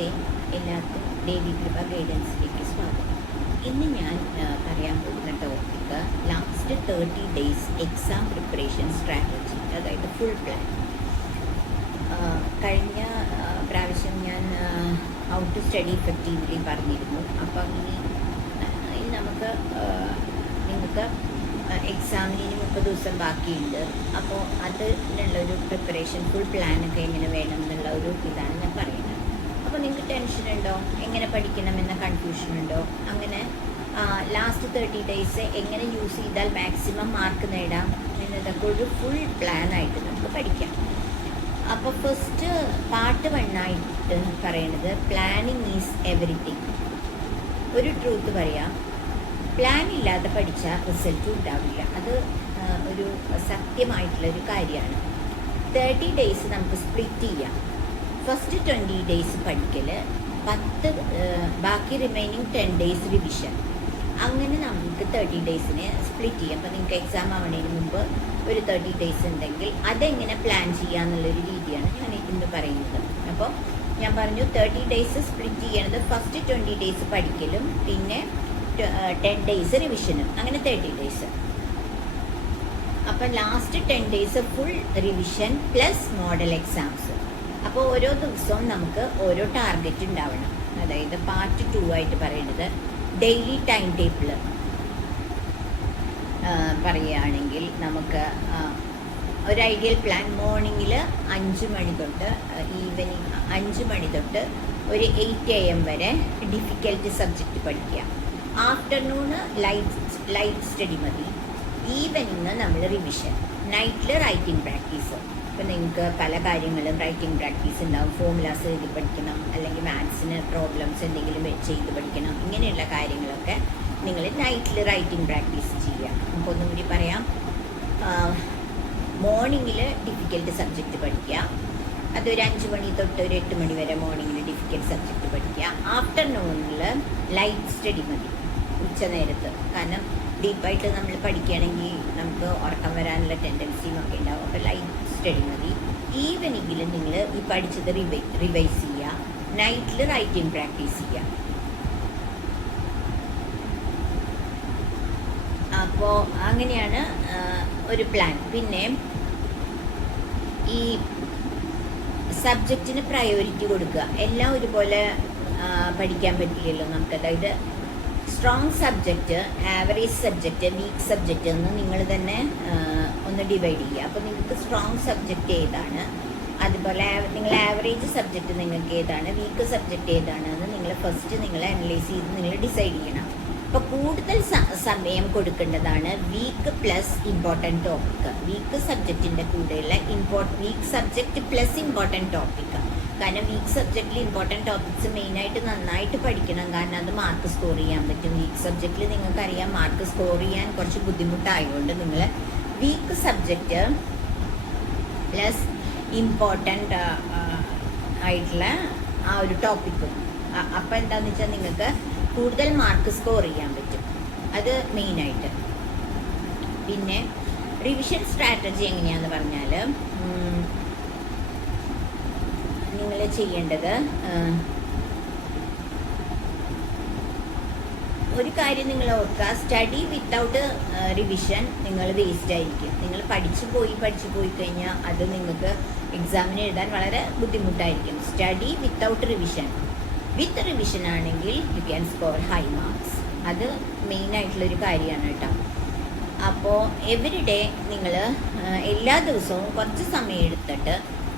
നമസ്തേ, എല്ലാവർക്കും ദേവി കൃപ ഗൈഡൻസിലേക്ക് സ്വാഗതം. ഇന്ന് ഞാൻ പറയാൻ പോകുന്ന topic last 30 days exam preparation strategy, അതായത് ഫുൾ പ്ലാൻ. കഴിഞ്ഞ പ്രാവശ്യം ഞാൻ ഹൗ ടു സ്റ്റഡി ഇഫക്റ്റീവ്ലി പറഞ്ഞിരുന്നു. അപ്പം ഇനി നമുക്ക് നിങ്ങൾക്ക് എക്സാമിന് ഇനി 30 ദിവസം ബാക്കിയുണ്ട്. അപ്പോൾ അതിനുള്ളൊരു പ്രിപ്പറേഷൻ ഫുൾ പ്ലാനൊക്കെ എങ്ങനെ വേണം എന്നുള്ള ഒരു ഇതാണ് ഞാൻ പറയുന്നത്. അപ്പോൾ നിങ്ങൾക്ക് ടെൻഷൻ ഉണ്ടോ, എങ്ങനെ പഠിക്കണമെന്ന കൺഫ്യൂഷൻ ഉണ്ടോ? അങ്ങനെ ലാസ്റ്റ് 30 ഡേയ്സ് എങ്ങനെ യൂസ് ചെയ്താൽ മാക്സിമം മാർക്ക് നേടാം എന്നതൊക്കെ ഒരു ഫുൾ പ്ലാനായിട്ട് നമുക്ക് പഠിക്കാം. അപ്പോൾ ഫസ്റ്റ് പാർട്ട് 1 ആയിട്ട് പറയുന്നത് പ്ലാനിങ് ഈസ് എവറിത്തിങ്. ഒരു ട്രൂത്ത് പറയാം, പ്ലാൻ ഇല്ലാതെ പഠിച്ചാൽ റിസൾട്ടും ഉണ്ടാവില്ല. അത് ഒരു സത്യമായിട്ടുള്ളൊരു കാര്യമാണ്. 30 ഡേയ്സ് നമുക്ക് സ്പ്ലിറ്റ് ചെയ്യാം. ഫസ്റ്റ് 20 ഡേയ്സ് പഠിക്കൽ, ബാക്കി റിമൈനിങ് 10 ഡേയ്സ് റിവിഷൻ. അങ്ങനെ നമുക്ക് 30 ഡേയ്സിനെ സ്പ്ലിറ്റ് ചെയ്യാം. അപ്പോൾ നിങ്ങൾക്ക് എക്സാം ആവുന്നതിന് മുമ്പ് ഒരു 30 ഡേയ്സ് ഉണ്ടെങ്കിൽ അതെങ്ങനെ പ്ലാൻ ചെയ്യാന്നുള്ളൊരു രീതിയാണ് ഞാൻ ഇന്ന് പറയുന്നത്. അപ്പോൾ ഞാൻ പറഞ്ഞു 30 ഡേയ്സ് സ്പ്ലിറ്റ് ചെയ്യണത് ഫസ്റ്റ് 20 ഡേയ്സ് പഠിക്കലും പിന്നെ 10 ഡേയ്സ് റിവിഷനും, അങ്ങനെ 30 ഡേയ്സ്. അപ്പം last 10 days full revision plus model exams. അപ്പോൾ ഓരോ ദിവസവും നമുക്ക് ഓരോ ടാർഗറ്റ് ഉണ്ടാവണം. അതായത് പാർട്ട് 2 ആയിട്ട് പറയുന്നത് ഡെയിലി ടൈം ടേബിൾ പറയുകയാണെങ്കിൽ നമുക്ക് ഒരു ഐഡിയൽ പ്ലാൻ മോർണിംഗിൽ 5 മണി തൊട്ട് ഈവനിങ് 5 മണി തൊട്ട് ഒരു 8 AM വരെ ഡിഫിക്കൽട്ട് സബ്ജക്റ്റ് പഠിക്കുക. ആഫ്റ്റർനൂണ് ലൈറ്റ് സ്റ്റഡി മതി. ഈവനിങ് നമ്മൾ റിവിഷൻ, നൈറ്റിൽ റൈറ്റിംഗ് പ്രാക്ടീസ്. ഇപ്പം നിങ്ങൾക്ക് പല കാര്യങ്ങളും റൈറ്റിംഗ് പ്രാക്ടീസ് ഉണ്ടാവും. ഫോമുലാസ് എഴുതി പഠിക്കണം, അല്ലെങ്കിൽ മാത്സിന് പ്രോബ്ലംസ് എന്തെങ്കിലും ചെയ്ത് പഠിക്കണം. ഇങ്ങനെയുള്ള കാര്യങ്ങളൊക്കെ നിങ്ങൾ നൈറ്റിൽ റൈറ്റിംഗ് പ്രാക്ടീസ് ചെയ്യുക. നമുക്കൊന്നും കൂടി പറയാം, മോർണിംഗിൽ ഡിഫിക്കൽട്ട് സബ്ജക്റ്റ് പഠിക്കുക. അതൊരു 5 മണി തൊട്ട് ഒരു 8 മണി വരെ മോർണിംഗിൽ ഡിഫിക്കൽട്ട് സബ്ജക്റ്റ് പഠിക്കുക. ആഫ്റ്റർനൂണിൽ ലൈറ്റ് സ്റ്റഡി മതി, ഉച്ച നേരത്ത്. കാരണം ഡീപ്പായിട്ട് നമ്മൾ പഠിക്കുകയാണെങ്കിൽ നമുക്ക് ഉറക്കം വരാനുള്ള ടെൻഡൻസിയും ഒക്കെ ഉണ്ടാവും. അപ്പോൾ ലൈറ്റ് സ്റ്റഡി മതി. ഈവനിങ്ങിൽ നിങ്ങൾ ഈ പഠിച്ചത് റിവൈസ് ചെയ്യുക. നൈറ്റിൽ റൈറ്റിംഗ് പ്രാക്ടീസ് ചെയ്യുക. അപ്പോൾ അങ്ങനെയാണ് ഒരു പ്ലാൻ. പിന്നെ ഈ സബ്ജക്റ്റിന് പ്രയോറിറ്റി കൊടുക്കുക. എല്ലാം ഒരുപോലെ പഠിക്കാൻ പറ്റില്ലല്ലോ നമുക്ക്. അതായത് strong subject, average subject, weak subject എന്ന് നിങ്ങൾ തന്നെ ഒന്ന് ഡിവൈഡ് ചെയ്യുക. അപ്പോൾ നിങ്ങൾക്ക് സ്ട്രോങ് സബ്ജക്റ്റ് ഏതാണ്, അതുപോലെ നിങ്ങൾ ആവറേജ് സബ്ജക്റ്റ് നിങ്ങൾക്ക് ഏതാണ്, വീക്ക് സബ്ജക്റ്റ് ഏതാണ് എന്ന് നിങ്ങൾ ഫസ്റ്റ് നിങ്ങൾ അനലൈസ് ചെയ്ത് നിങ്ങൾ ഡിസൈഡ് ചെയ്യണം. അപ്പോൾ കൂടുതൽ സമയം കൊടുക്കേണ്ടതാണ് week plus important topic. Week സബ്ജക്റ്റിൻ്റെ കൂടെയുള്ള week subject plus important topic. കാരണം വീക്ക് സബ്ജക്റ്റിൽ ഇമ്പോർട്ടൻറ്റ് ടോപ്പിക്സ് മെയിനായിട്ട് നന്നായിട്ട് പഠിക്കണം. കാരണം അത് മാർക്ക് സ്കോർ ചെയ്യാൻ പറ്റും. വീക്ക് സബ്ജക്റ്റിൽ നിങ്ങൾക്കറിയാം മാർക്ക് സ്കോർ ചെയ്യാൻ കുറച്ച് ബുദ്ധിമുട്ടായതുകൊണ്ട് നിങ്ങൾ വീക്ക് സബ്ജക്റ്റ് പ്ലസ് ഇമ്പോർട്ടൻ്റ് ആയിട്ടുള്ള ആ ഒരു ടോപ്പിക്കും. അപ്പോൾ എന്താണെന്ന് വെച്ചാൽ നിങ്ങൾക്ക് കൂടുതൽ മാർക്ക് സ്കോർ ചെയ്യാൻ പറ്റും. അത് മെയിനായിട്ട്. പിന്നെ റിവിഷൻ സ്ട്രാറ്റജി എങ്ങനെയാണെന്ന് പറഞ്ഞാൽ നിങ്ങൾ ചെയ്യേണ്ടത്, ഒരു കാര്യം നിങ്ങൾ ഓർക്കുക, സ്റ്റഡി വിത്തൗട്ട് റിവിഷൻ നിങ്ങൾ വേസ്റ്റ് ആയിരിക്കും. നിങ്ങൾ പഠിച്ചു പോയി കഴിഞ്ഞാൽ അത് നിങ്ങൾക്ക് എക്സാമിന് എഴുതാൻ വളരെ ബുദ്ധിമുട്ടായിരിക്കും. Study without revision. With revision ആണെങ്കിൽ you can score high marks. അത് മെയിനായിട്ടുള്ളൊരു കാര്യമാണ് കേട്ടോ. അപ്പോൾ എവറി ഡേ നിങ്ങൾ എല്ലാ ദിവസവും കുറച്ച് സമയം എടുത്തിട്ട്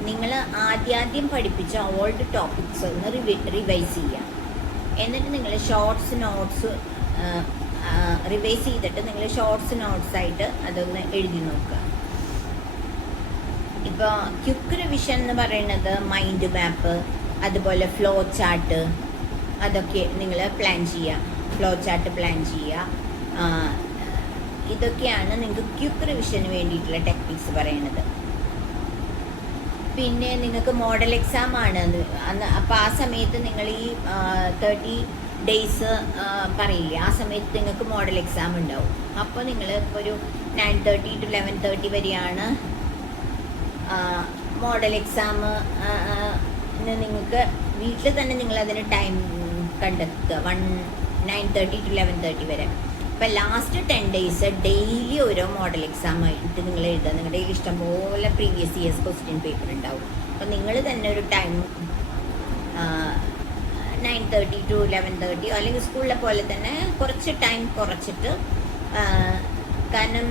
നിങ്ങൾ ആദ്യം പഠിപ്പിച്ച ഓൾഡ് ടോപ്പിക്സ് ഒന്ന് റിവൈസ് ചെയ്യുക. എന്നിട്ട് നിങ്ങൾ ഷോർട്സ് നോട്ട്സ് റിവൈസ് ചെയ്തിട്ട് നിങ്ങൾ ഷോർട്സ് നോട്ട്സായിട്ട് അതൊന്ന് എഴുതി നോക്കുക. ഇപ്പോൾ ക്വിക്ക് റിവിഷൻ എന്ന് പറയുന്നത് മൈൻഡ് മാപ്പ്, അതുപോലെ ഫ്ലോ ചാർട്ട്, അതൊക്കെ നിങ്ങൾ പ്ലാൻ ചെയ്യുക. ഫ്ലോ ചാർട്ട് പ്ലാൻ ചെയ്യുക. ഇതൊക്കെയാണ് നിങ്ങൾക്ക് ക്വിക്ക് റിവിഷന് വേണ്ടിയിട്ടുള്ള ടെക്നിക്സ് പറയുന്നത്. പിന്നെ നിങ്ങൾക്ക് മോഡൽ എക്സാം ആണ് അന്ന്. അപ്പോൾ ആ സമയത്ത് നിങ്ങൾ ഈ 30 ഡേയ്സ് പറയില്ലേ, ആ സമയത്ത് നിങ്ങൾക്ക് മോഡൽ എക്സാം ഉണ്ടാവും. അപ്പോൾ നിങ്ങൾ ഇപ്പോൾ ഒരു 9:30 to 11:30 വരെയാണ് മോഡൽ എക്സാം പിന്നെ നിങ്ങൾക്ക് വീട്ടിൽ തന്നെ നിങ്ങൾ അതിന് ടൈം കണ്ടെത്തുക 9:30 to 11:30 വരെ. അപ്പോൾ ലാസ്റ്റ് 10 days ഡെയിലി ഓരോ മോഡൽ എക്സാം ആയിട്ട് നിങ്ങൾ എഴുതുക. നിങ്ങളുടെ കയ്യിൽ ഇഷ്ടംപോലെ പ്രീവിയസ് ഇയേഴ്സ് ക്വസ്റ്റ്യൻ പേപ്പർ ഉണ്ടാവും. അപ്പോൾ നിങ്ങൾ തന്നെ ഒരു ടൈം 9:30 to 11:30 അല്ലെങ്കിൽ സ്കൂളിലെ പോലെ തന്നെ കുറച്ച് ടൈം കുറച്ചിട്ട്, കാരണം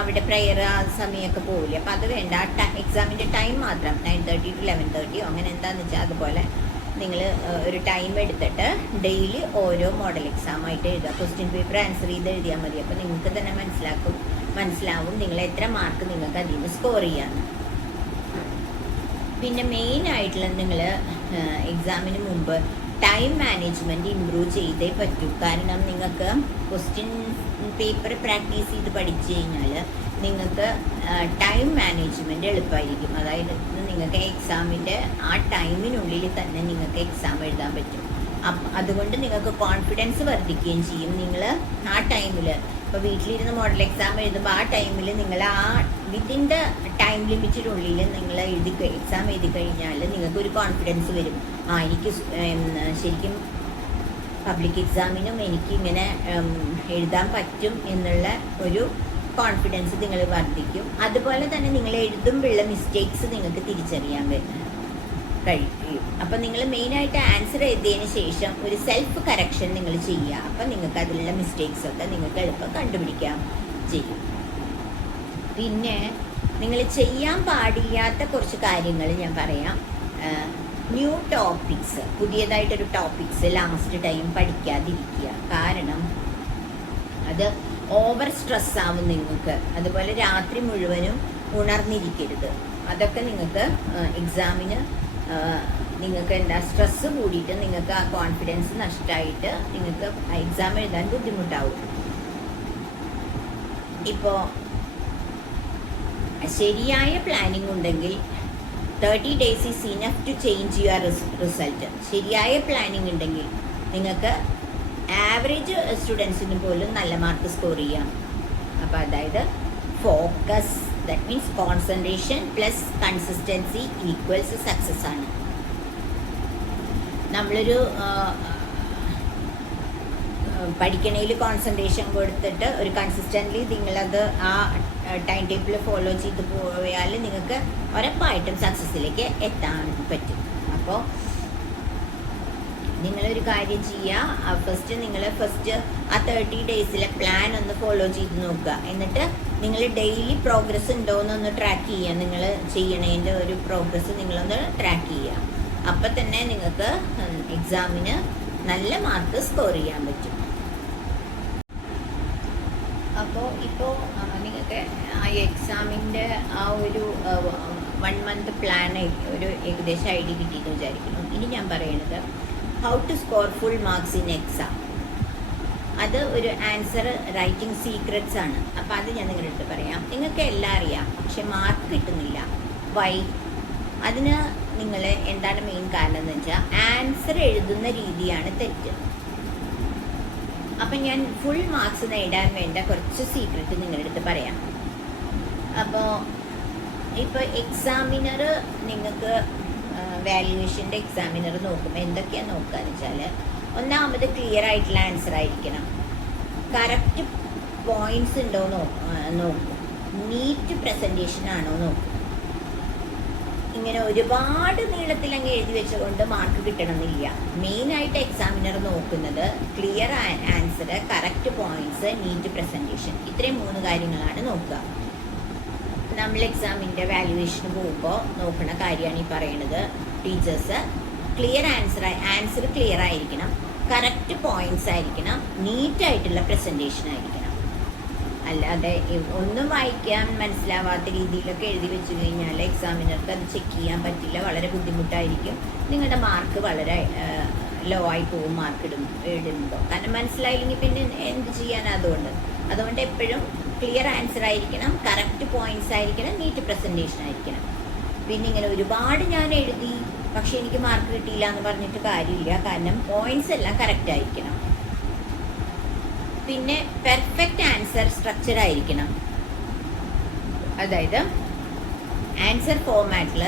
അവിടെ പ്രെയർ ആ സമയമൊക്കെ പോവില്ല. അപ്പോൾ അത് വേണ്ട, ആ എക്സാമിൻ്റെ ടൈം മാത്രം 9:30 to 11:30 അങ്ങനെ എന്താണെന്ന് വെച്ചാൽ അതുപോലെ നിങ്ങൾ ഒരു ടൈം എടുത്തിട്ട് ഡെയിലി ഓരോ മോഡൽ എക്സാം ആയിട്ട് എഴുതുക. ക്വസ്റ്റ്യൻ പേപ്പർ ആൻസർ ചെയ്ത് എഴുതിയാൽ മതി. അപ്പോൾ നിങ്ങൾക്ക് തന്നെ മനസ്സിലാവും നിങ്ങൾ എത്ര മാർക്ക് നിങ്ങൾക്ക് അതിൽ നിന്ന് സ്കോർ ചെയ്യാമെന്ന്. പിന്നെ മെയിനായിട്ടുള്ള നിങ്ങൾ എക്സാമിന് മുമ്പ് ടൈം മാനേജ്മെൻറ്റ് ഇമ്പ്രൂവ് ചെയ്തേ പറ്റൂ. കാരണം നിങ്ങൾക്ക് ക്വസ്റ്റ്യൻ പേപ്പർ പ്രാക്ടീസ് ചെയ്ത് പഠിച്ചു കഴിഞ്ഞാൽ നിങ്ങൾക്ക് ടൈം മാനേജ്മെൻറ്റ് എളുപ്പമായിരിക്കും. അതായത് നിങ്ങൾക്ക് എക്സാമിൻ്റെ ആ ടൈമിനുള്ളിൽ തന്നെ നിങ്ങൾക്ക് എക്സാം എഴുതാൻ പറ്റും. അതുകൊണ്ട് നിങ്ങൾക്ക് കോൺഫിഡൻസ് വർദ്ധിക്കുകയും ചെയ്യും. നിങ്ങൾ ആ ടൈമിൽ ഇപ്പോൾ വീട്ടിലിരുന്ന് മോഡൽ എക്സാം എഴുതുമ്പോൾ ആ ടൈമിൽ നിങ്ങൾ ആ വിത്തിൻ ദ ടൈം ലിമിറ്റിനുള്ളിൽ നിങ്ങൾ എക്സാം എഴുതി കഴിഞ്ഞാൽ നിങ്ങൾക്കൊരു കോൺഫിഡൻസ് വരും. എനിക്ക് ശരിക്കും പബ്ലിക് എക്സാമിനും എനിക്കിങ്ങനെ എഴുതാൻ പറ്റും എന്നുള്ള ഒരു കോൺഫിഡൻസ് നിങ്ങൾ വർദ്ധിക്കും. അതുപോലെ തന്നെ നിങ്ങൾ എഴുതുമ്പോഴുള്ള മിസ്റ്റേക്സ് നിങ്ങൾക്ക് തിരിച്ചറിയാൻ കഴിയും. അപ്പം നിങ്ങൾ മെയിനായിട്ട് ആൻസർ എഴുതിയതിന് ശേഷം ഒരു സെൽഫ് കറക്ഷൻ നിങ്ങൾ ചെയ്യുക. അപ്പം നിങ്ങൾക്ക് അതിലുള്ള മിസ്റ്റേക്സ് ഒക്കെ നിങ്ങൾക്ക് എളുപ്പം കണ്ടുപിടിക്കാൻ ചെയ്യും. പിന്നെ നിങ്ങൾ ചെയ്യാൻ പാടില്ലാത്ത കുറച്ച് കാര്യങ്ങൾ ഞാൻ പറയാം. ന്യൂ ടോപ്പിക്സ്, പുതിയതായിട്ടൊരു ടോപ്പിക്സ് ലാസ്റ്റ് ടൈം പഠിക്കാതിരിക്കുക. കാരണം അത് ഓവർ സ്ട്രെസ്സാവും നിങ്ങൾക്ക്. അതുപോലെ രാത്രി മുഴുവനും ഉണർന്നിരിക്കരുത്. അതൊക്കെ നിങ്ങൾക്ക് എക്സാമിന് നിങ്ങൾക്ക് എന്താ സ്ട്രെസ്സ് കൂടിയിട്ട് നിങ്ങൾക്ക് ആ കോൺഫിഡൻസ് നഷ്ടമായിട്ട് നിങ്ങൾക്ക് എക്സാം എഴുതാൻ ബുദ്ധിമുട്ടാവും. ഇപ്പോൾ ശരിയായ പ്ലാനിങ് ഉണ്ടെങ്കിൽ 30 days is enough to change your result. ശരിയായ പ്ലാനിങ് ഉണ്ടെങ്കിൽ നിങ്ങൾക്ക് ആവറേജ് സ്റ്റുഡൻസിന് പോലും നല്ല മാർക്ക് സ്കോർ ചെയ്യാം. അപ്പോൾ അതായത് focus, that means concentration plus consistency equals success ആണ്. നമ്മളൊരു പഠിക്കണയിൽ കോൺസെൻട്രേഷൻ കൊടുത്തിട്ട് ഒരു കൺസിസ്റ്റൻ്റ്ലി നിങ്ങളത് ആ ടൈം ടേബിൾ ഫോളോ ചെയ്ത് പോയാൽ നിങ്ങൾക്ക് ഉറപ്പായിട്ടും സക്സസ്സിലേക്ക് എത്താൻ പറ്റും. അപ്പോൾ നിങ്ങളൊരു കാര്യം ചെയ്യുക, ഫസ്റ്റ് ആ 30 days പ്ലാൻ ഒന്ന് ഫോളോ ചെയ്ത് നോക്കുക. എന്നിട്ട് നിങ്ങൾ ഡെയിലി പ്രോഗ്രസ് ഉണ്ടോ എന്നൊന്ന് ട്രാക്ക് ചെയ്യുക. നിങ്ങൾ ചെയ്യണതിൻ്റെ ഒരു പ്രോഗ്രസ് നിങ്ങളൊന്ന് ട്രാക്ക് ചെയ്യുക. അപ്പം തന്നെ നിങ്ങൾക്ക് എക്സാമിന് നല്ല മാർക്ക് സ്കോർ ചെയ്യാൻ പറ്റും. അപ്പോൾ നിങ്ങൾക്ക് ആ എക്സാമിൻ്റെ ആ ഒരു 1 month പ്ലാൻ ഒരു ഏകദേശം ഐഡിയ കിട്ടിയെന്ന് വിചാരിക്കുന്നു. ഇനി ഞാൻ പറയുന്നത് how to score full marks in exam. അത് ഒരു ആൻസർ റൈറ്റിംഗ് സീക്രറ്റ്സ് ആണ്. അപ്പോൾ അത് ഞാൻ നിങ്ങളുടെ അടുത്ത് പറയാം. നിങ്ങൾക്ക് എല്ലാം അറിയാം, പക്ഷെ മാർക്ക് കിട്ടുന്നില്ല. വൈ? അതിന് നിങ്ങൾ എന്താണ് മെയിൻ കാരണം എന്ന് വെച്ചാൽ ആൻസർ എഴുതുന്ന രീതിയാണ് തെറ്റ്. അപ്പം ഞാൻ ഫുൾ മാർക്സ് നേടാൻ വേണ്ട കുറച്ച് സീക്രട്ട് നിങ്ങളുടെ അടുത്ത് പറയാം. ഇപ്പോൾ എക്സാമിനർ നിങ്ങൾക്ക് വാല്യുവേഷൻ്റെ എക്സാമിനർ നോക്കുമ്പോൾ എന്തൊക്കെയാണ് നോക്കുക എന്ന് വെച്ചാൽ, ഒന്നാമത് ക്ലിയർ ആയിട്ടുള്ള ആൻസർ ആയിരിക്കണം, കറക്റ്റ് പോയിൻറ്റ്സ് ഉണ്ടോ നോക്കും, നീറ്റ് പ്രസൻറ്റേഷൻ ആണോ നോക്കും. ഇങ്ങനെ ഒരുപാട് നീളത്തിൽ അങ്ങ് എഴുതി വെച്ചുകൊണ്ട് മാർക്ക് കിട്ടണമെന്നില്ല. മെയിനായിട്ട് എക്സാമിനർ നോക്കുന്നത് clear answer, correct points, neat presentation. ഇത്രയും 3 കാര്യങ്ങളാണ് നോക്കുക. നമ്മൾ എക്സാമിൻ്റെ വാല്യുവേഷന് പോകുമ്പോൾ നോക്കുന്ന കാര്യമാണ് ഈ പറയുന്നത്. ടീച്ചേഴ്സ് ക്ലിയർ ആൻസർ ക്ലിയർ ആയിരിക്കണം, കറക്റ്റ് പോയിൻറ്റ്സ് ആയിരിക്കണം, നീറ്റായിട്ടുള്ള പ്രസൻറ്റേഷൻ ആയിരിക്കണം. അല്ലാതെ ഒന്നും വായിക്കാൻ മനസ്സിലാവാത്ത രീതിയിലൊക്കെ എഴുതി വെച്ച് കഴിഞ്ഞാൽ എക്സാമിനർക്ക് അത് ചെക്ക് ചെയ്യാൻ പറ്റില്ല, വളരെ ബുദ്ധിമുട്ടായിരിക്കും. നിങ്ങളുടെ മാർക്ക് വളരെ ലോ ആയി പോകും മാർക്ക് ഇടുമ്പോൾ. കാരണം മനസ്സിലായില്ലെങ്കിൽ പിന്നെ എന്ത് ചെയ്യാൻ? അതുകൊണ്ട് എപ്പോഴും ക്ലിയർ ആൻസർ ആയിരിക്കണം, കറക്റ്റ് പോയിൻറ്റ്സ് ആയിരിക്കണം, നീറ്റ് പ്രസൻറ്റേഷൻ ആയിരിക്കണം. പിന്നെ ഇങ്ങനെ ഒരുപാട് ഞാൻ എഴുതി പക്ഷെ എനിക്ക് മാർക്ക് കിട്ടിയില്ല എന്ന് പറഞ്ഞിട്ട് കാര്യമില്ല. കാരണം പോയിൻറ്റ്സ് എല്ലാം കറക്റ്റ് ആയിരിക്കണം. പിന്നെ പെർഫെക്റ്റ് ആൻസർ സ്ട്രക്ചർ ആയിരിക്കണം. അതായത് ആൻസർ ഫോർമാറ്റിൽ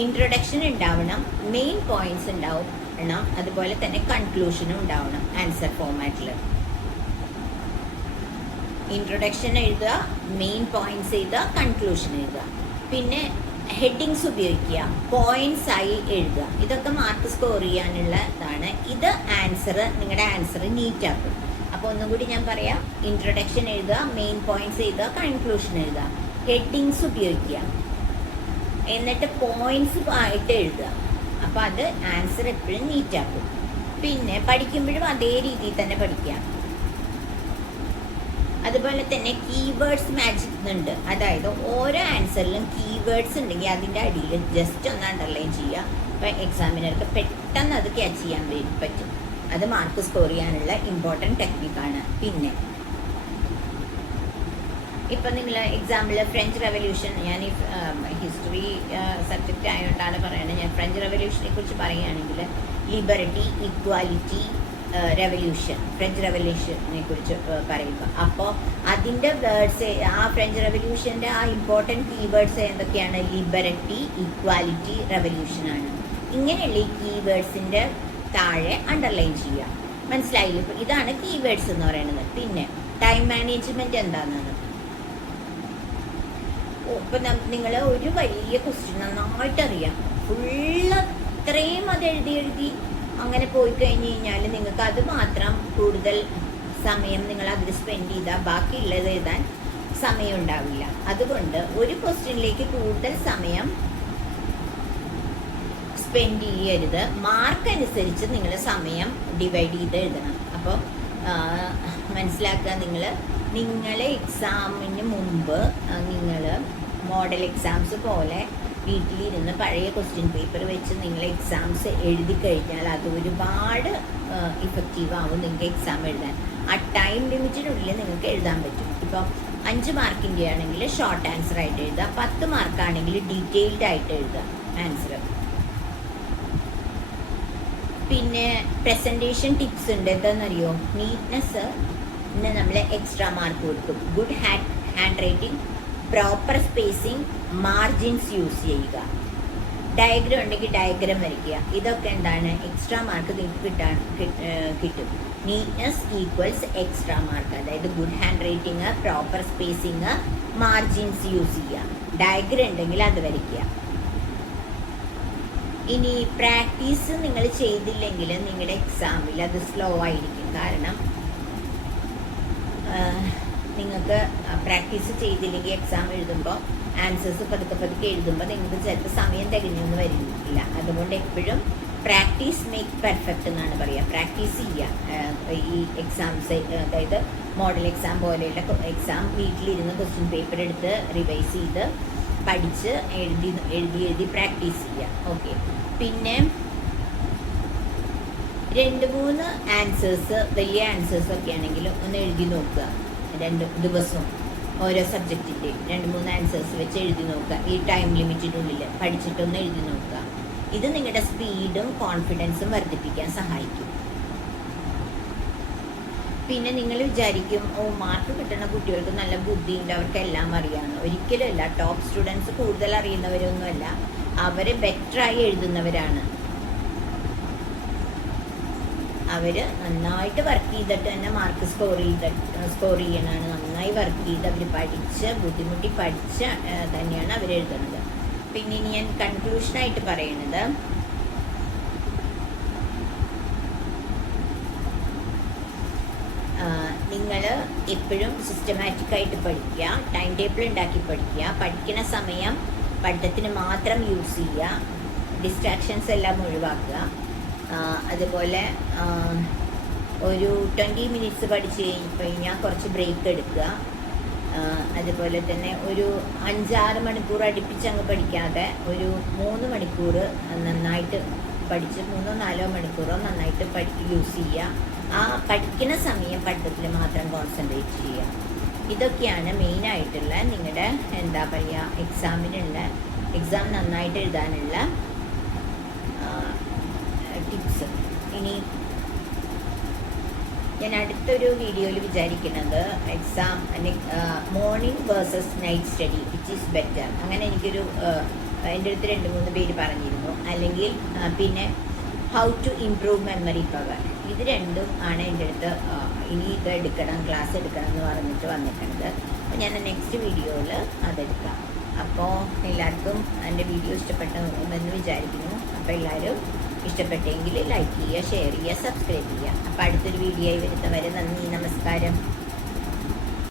ഇൻട്രൊഡക്ഷൻ ഉണ്ടാവണം, മെയിൻ പോയിന്റ്സ് ഉണ്ടാവണം, അതുപോലെ തന്നെ കൺക്ലൂഷനും ഉണ്ടാവണം ആൻസർ ഫോമാറ്റിൽ. ഇൻട്രൊഡക്ഷൻ എഴുതുക, മെയിൻ പോയിന്റ്സ് എഴുതുക, കൺക്ലൂഷൻ എഴുതുക. പിന്നെ ഹെഡിങ്സ് ഉപയോഗിക്കുക, പോയിന്റ്സ് ആയി എഴുതുക. ഇതൊക്കെ മാർക്ക് സ്കോർ ചെയ്യാനുള്ള ഇതാണ്. ഇത് ആൻസർ, നിങ്ങളുടെ ആൻസർ നീറ്റ് ആക്കും. അപ്പോൾ ഒന്നും കൂടി ഞാൻ പറയാം, ഇൻട്രൊഡക്ഷൻ എഴുതുക, മെയിൻ പോയിന്റ്സ് എഴുതുക, കൺക്ലൂഷൻ എഴുതുക, ഹെഡിങ്സ് ഉപയോഗിക്കുക, എന്നിട്ട് പോയിന്റ്സ് ആയിട്ട് എഴുതുക. അപ്പോൾ അത് ആൻസർ എപ്പോഴും നീറ്റ് ആക്കും. പിന്നെ പഠിക്കുമ്പോഴും അതേ രീതിയിൽ തന്നെ പഠിക്കുക. അതുപോലെ തന്നെ കീവേഡ്സ് മാജിക് ഉണ്ട്. അതായത് ഓരോ ആൻസറിലും കീവേഡ്സ് ഉണ്ടെങ്കിൽ അതിൻ്റെ അടിയിൽ ജസ്റ്റ് ഒന്ന് അണ്ടർലൈൻ ചെയ്യുക. അപ്പോൾ എക്സാമിനർക്ക് പെട്ടെന്ന് അത് ക്യാച്ച് ചെയ്യാൻ പറ്റും. അത് മാർക്ക് സ്കോർ ചെയ്യാനുള്ള ഇമ്പോർട്ടൻറ്റ് ടെക്നിക്കാണ്. പിന്നെ ഇപ്പം നിങ്ങൾ എക്സാമ്പിൾ ഫ്രഞ്ച് റെവല്യൂഷൻ, ഞാൻ ഹിസ്റ്ററി സബ്ജക്റ്റ് ആയതുകൊണ്ടാണ് പറയുന്നത്. ഞാൻ ഫ്രഞ്ച് റെവല്യൂഷനെ കുറിച്ച് പറയുകയാണെങ്കിൽ ലിബർട്ടി, ഇക്വാലിറ്റി, റെവല്യൂഷൻ, ഫ്രഞ്ച് റെവല്യൂഷനെ കുറിച്ച് പറയുക. അപ്പോൾ അതിൻ്റെ വേർഡ്സ്, ആ ഫ്രഞ്ച് റെവല്യൂഷൻ്റെ ആ ഇമ്പോർട്ടൻറ്റ് കീവേഡ്സ് എന്തൊക്കെയാണ്? ലിബർട്ടി, ഇക്വാലിറ്റി, റെവല്യൂഷനാണ്. ഇങ്ങനെയുള്ള ഈ കീവേഡ്സിൻ്റെ താഴെ അണ്ടർലൈൻ ചെയ്യുക. മനസ്സിലായില്ല? ഇപ്പോൾ ഇതാണ് കീവേഡ്സ് എന്ന് പറയുന്നത്. പിന്നെ ടൈം മാനേജ്മെൻറ്റ് എന്താണെന്നാണ്. ഇപ്പം നിങ്ങൾ ഒരു വലിയ ക്വസ്റ്റ്യൻ നന്നായിട്ടറിയാം, ഫുള്ള് ഇത്രയും അത് എഴുതി അങ്ങനെ പോയി കഴിഞ്ഞ് കഴിഞ്ഞാൽ നിങ്ങൾക്ക് അത് മാത്രം കൂടുതൽ സമയം നിങ്ങൾ അതിൽ സ്പെൻഡ് ചെയ്താൽ ബാക്കിയുള്ളത് എഴുതാൻ സമയം ഉണ്ടാവില്ല. അതുകൊണ്ട് ഒരു ക്വസ്റ്റ്യനിലേക്ക് കൂടുതൽ സമയം സ്പെൻഡ് ചെയ്യരുത്. മാർക്ക് അനുസരിച്ച് നിങ്ങൾ സമയം ഡിവൈഡ് ചെയ്ത് എഴുതണം. അപ്പോൾ മനസ്സിലാക്കുക, നിങ്ങളെ എക്സാമിന് മുമ്പ് നിങ്ങൾ മോഡൽ എക്സാംസ് പോലെ വീട്ടിലിരുന്ന് പഴയ ക്വസ്റ്റ്യൻ പേപ്പർ വെച്ച് നിങ്ങൾ എക്സാംസ് എഴുതി കഴിഞ്ഞാൽ അത് ഒരുപാട് ഇഫക്റ്റീവ് ആവും നിങ്ങൾക്ക് എക്സാം എഴുതാൻ. ആ ടൈം ലിമിറ്റിനുള്ളിൽ നിങ്ങൾക്ക് എഴുതാൻ പറ്റും. ഇപ്പോൾ 5 മാർക്കിൻ്റെ ആണെങ്കിൽ ഷോർട്ട് ആൻസർ ആയിട്ട് എഴുതുക, 10 മാർക്കാണെങ്കിൽ ഡീറ്റെയിൽഡ് ആയിട്ട് എഴുതുക ആൻസർ. പിന്നെ പ്രസൻറ്റേഷൻ ടിപ്സ് ഉണ്ട്. എന്താണെന്നറിയോ? നീറ്റ്നെസ് നമ്മൾ എക്സ്ട്രാ മാർക്ക് കൊടുക്കും. Good hand writing, proper spacing, margins use ചെയ്യുക, ഡയഗ്രം ഉണ്ടെങ്കിൽ ഡയഗ്രം വരയ്ക്കുക. ഇതൊക്കെ എന്താണ്? എക്സ്ട്രാ മാർക്ക് നിങ്ങൾക്ക് കിട്ടും. Neatness equals extra mark. അതായത് good hand writing, proper spacing, margins use ചെയ്യുക, ഡയഗ്രം ഉണ്ടെങ്കിൽ അത് വരയ്ക്കുക. ഇനി പ്രാക്ടീസ് നിങ്ങൾ ചെയ്തില്ലെങ്കിൽ നിങ്ങളുടെ എക്സാമിൽ അത് സ്ലോ ആയിരിക്കും. കാരണം നിങ്ങൾക്ക് പ്രാക്ടീസ് ചെയ്തില്ലെങ്കിൽ എക്സാം എഴുതുമ്പോൾ ആൻസേഴ്സ് പതുക്കെ എഴുതുമ്പോൾ നിങ്ങൾക്ക് ചിലപ്പോൾ സമയം തികഞ്ഞൊന്നും വരില്ല. അതുകൊണ്ട് എപ്പോഴും പ്രാക്ടീസ് മേക്ക് പെർഫെക്റ്റ് എന്നാണ് പറയുക. പ്രാക്ടീസ് ചെയ്യുക. ഈ എക്സാംസ്, അതായത് മോഡൽ എക്സാം പോലെയുള്ള എക്സാം വീട്ടിലിരുന്ന് ക്വസ്റ്റ്യൻ പേപ്പർ എടുത്ത് റിവൈസ് ചെയ്ത് പഠിച്ച് എഴുതി പ്രാക്ടീസ് ചെയ്യുക. ഓക്കെ. പിന്നെ 2-3 ആൻസേഴ്സ്, വലിയ ആൻസേഴ്സ് ഒക്കെ ആണെങ്കിൽ ഒന്ന് എഴുതി നോക്കുക. 2 ദിവസവും ഓരോ സബ്ജക്റ്റിൻ്റെ 2-3 ആൻസേഴ്സ് വെച്ച് എഴുതി നോക്കുക. ഈ ടൈം ലിമിറ്റിനുള്ളിൽ പഠിച്ചിട്ടൊന്ന് എഴുതി നോക്കുക. ഇത് നിങ്ങളുടെ സ്പീഡും കോൺഫിഡൻസും വർദ്ധിപ്പിക്കാൻ സഹായിക്കും. പിന്നെ നിങ്ങൾ വിചാരിക്കും, മാർക്ക് കിട്ടുന്ന കുട്ടികൾക്ക് നല്ല ബുദ്ധിയുണ്ട്, അവർക്ക് എല്ലാം അറിയാമെന്ന്. ഒരിക്കലുമല്ല. ടോപ്പ് സ്റ്റുഡൻസ് കൂടുതൽ അറിയുന്നവരൊന്നുമല്ല, അവർ ബെറ്ററായി എഴുതുന്നവരാണ്. അവർ നന്നായിട്ട് വർക്ക് ചെയ്തിട്ട് തന്നെ മാർക്ക് സ്കോർ ചെയ്യണമാണ്. നന്നായി വർക്ക് ചെയ്ത് അവർ ബുദ്ധിമുട്ടി പഠിച്ച് തന്നെയാണ് അവർ എഴുതുന്നത്. പിന്നെ ഇനി ഞാൻ കൺക്ലൂഷനായിട്ട് പറയണത്, നിങ്ങൾ എപ്പോഴും സിസ്റ്റമാറ്റിക്കായിട്ട് പഠിക്കുക, ടൈം ടേബിൾ ഉണ്ടാക്കി പഠിക്കുക, പഠിക്കുന്ന സമയം പഠിത്തത്തിന് മാത്രം യൂസ് ചെയ്യുക, ഡിസ്ട്രാക്ഷൻസ് എല്ലാം ഒഴിവാക്കുക. അതുപോലെ ഒരു 20 മിനിറ്റ്സ് പഠിച്ച് കഴിഞ്ഞാൽ കുറച്ച് ബ്രേക്ക് എടുക്കുക. അതുപോലെ തന്നെ ഒരു 5-6 മണിക്കൂർ അടുപ്പിച്ച് അങ്ങ് പഠിക്കാതെ ഒരു 3 മണിക്കൂർ നന്നായിട്ട് പഠിച്ച് 3-4 മണിക്കൂറോ നന്നായിട്ട് യൂസ് ചെയ്യുക. ആ പഠിക്കുന്ന സമയം പഠിത്തത്തിൽ മാത്രം കോൺസെൻട്രേറ്റ് ചെയ്യുക. ഇതൊക്കെയാണ് മെയിനായിട്ടുള്ള നിങ്ങളുടെ എന്താ പറയുക എക്സാം നന്നായിട്ട് എഴുതാനുള്ള ടിപ്സ്. ഇനി ഞാൻ അടുത്തൊരു വീഡിയോയിൽ വിചാരിക്കുന്നത് morning versus night study which is better, അങ്ങനെ എനിക്കൊരു എൻ്റെ അടുത്ത് 2-3 പേര് പറഞ്ഞിരുന്നു. അല്ലെങ്കിൽ പിന്നെ how to improve memory power, ഇത് രണ്ടും ആണ് എൻ്റെ അടുത്ത് ഇനി ഇത് എടുക്കണം, ക്ലാസ് എടുക്കണം എന്ന് പറഞ്ഞിട്ട് വന്നിട്ടുണ്ട്. അപ്പോൾ ഞാൻ നെക്സ്റ്റ് വീഡിയോയിൽ അതെടുക്കാം. അപ്പോൾ എല്ലാവർക്കും എൻ്റെ വീഡിയോ ഇഷ്ടപ്പെട്ടെന്ന് വിചാരിക്കുന്നു. അപ്പോൾ എല്ലാവരും ഇഷ്ടപ്പെട്ടെങ്കിൽ ലൈക്ക് ചെയ്യുക, ഷെയർ ചെയ്യുക, സബ്സ്ക്രൈബ് ചെയ്യുക. അപ്പോൾ അടുത്തൊരു വീഡിയോ ആയി വരുന്നവരെ നന്ദി, നമസ്കാരം.